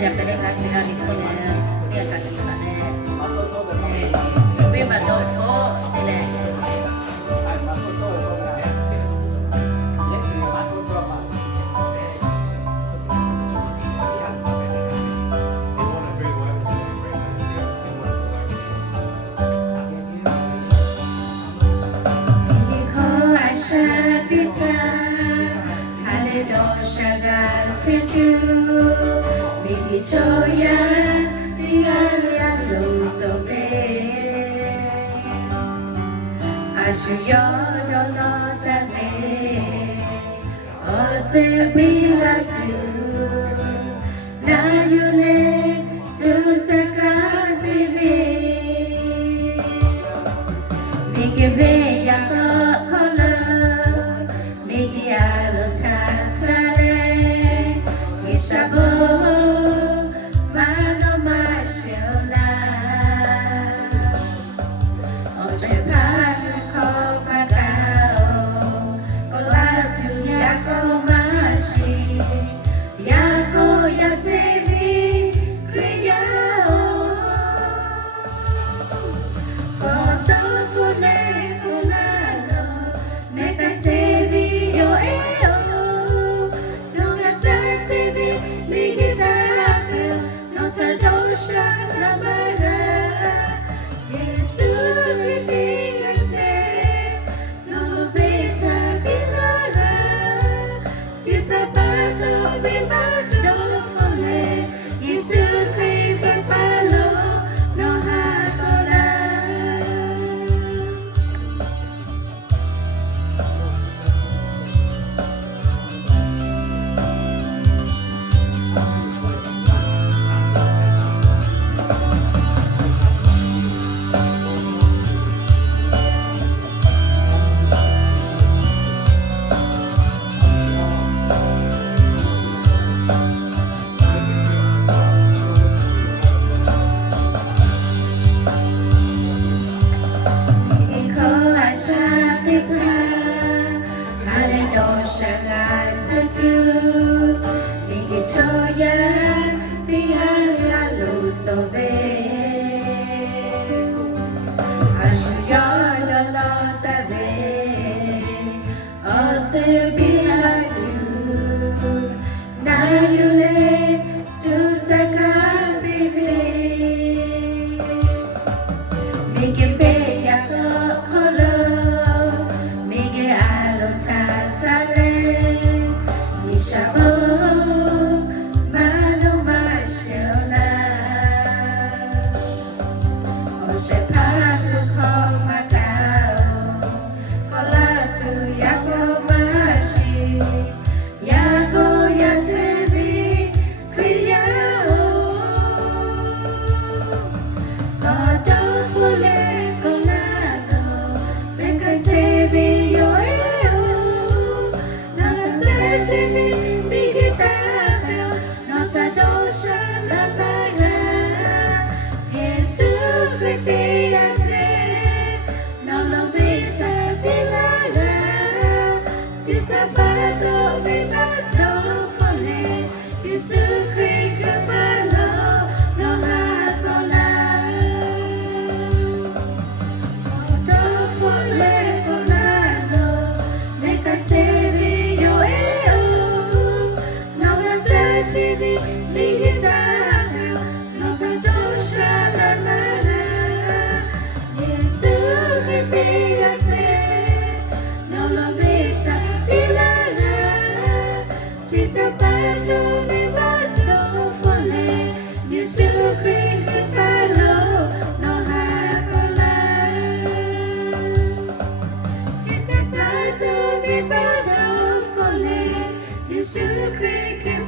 ya peleka sega ni kone dia kaki sana be ba do tho chile cho ya đi ăn ya lù cho tê à su yo yo lo ta tê ở tê bi la tu na yu le tu cha ka ti vi mi ke ve ya to khola mi ke ya lo cha cha le mi sa bo cho ya ti ha ya lu so de a shi ya la la ta ve o te bi la tu na yu le tu ta ka ti ve mi ke pe ya to kholo mi ke a lo cha cha le ni sha bo You should create